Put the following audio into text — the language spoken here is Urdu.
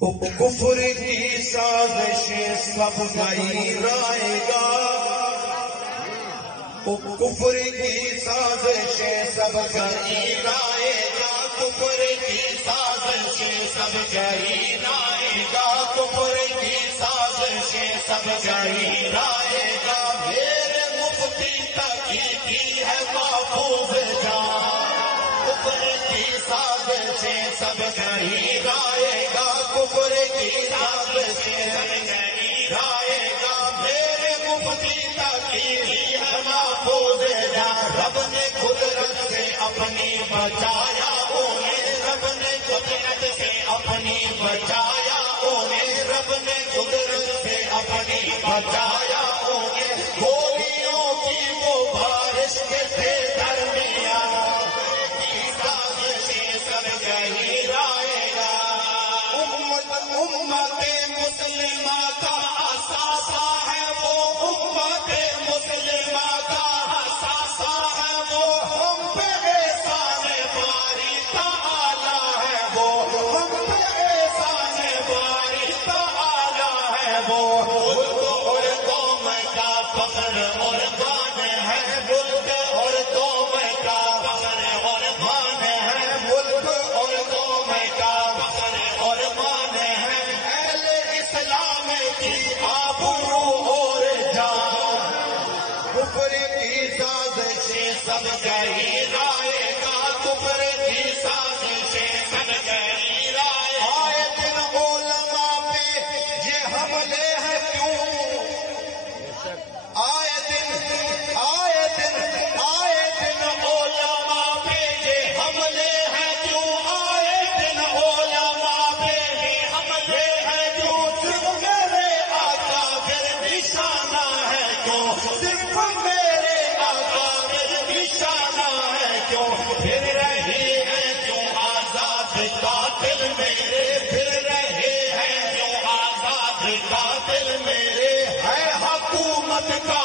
کفر کی سازشیں سب گھرائے گا، کفر کی سازشیں سب گھرائے گا، کفر کی سازشیں سب گھرائے گا، کفر کی سازشیں سب گھرائے گا۔ میرے مفتی تقی کی ہے محفوظ جان، کفر کی سازشیں سب گھرائے گا، کفر کی سازشیں سب گھرائے گا۔ میرے مفتی تقی کی ہے محفوظ جان، رب نے قدرت سے اپنی بچایا انہیں، رب نے قدرت سے اپنی بچایا انہیں، رب نے قدرت سے اپنی بچایا انہیں۔ گولیوں کی وہ بارش کے تھے درمیان، کی سازشیں سب گھرائے گا۔ امت مسلمہ کا اثاثہ ہے وہ، امت مسلمہ کا اثاثہ ہے وہ، ہم پہ احسان باری تعالی ہے وہ، ہم پہ احسان باری تعالی ہے وہ۔ ملک اور قوم کا فخر اور مان ہے، ملک اور قوم کا فخر اور مان ہے، ملک اور قوم کا فخر اور مان ہے۔ اہل اسلام کی آبرو اور جان، کفر کی سازشیں سب گھرائے گا، کفر کی سازشیں سب گھرائے۔ آئے دن علماء پہ یہ حملے ہیں کیوں، آئے دن علماء پہ یہ حملے ہیں کیوں، آئے دن علماء پہ یہ حملے ہیں کیوں، صرف میرے آقا پھر نشانہ ہے کیوں، صرف میرے آقا پھر نشانہ ہے کیوں۔ پھر رہے ہیں کیوں آزاد قاتل میرے، پھر رہے ہیں کیوں آزاد قاتل میرے، ہے حکومت کا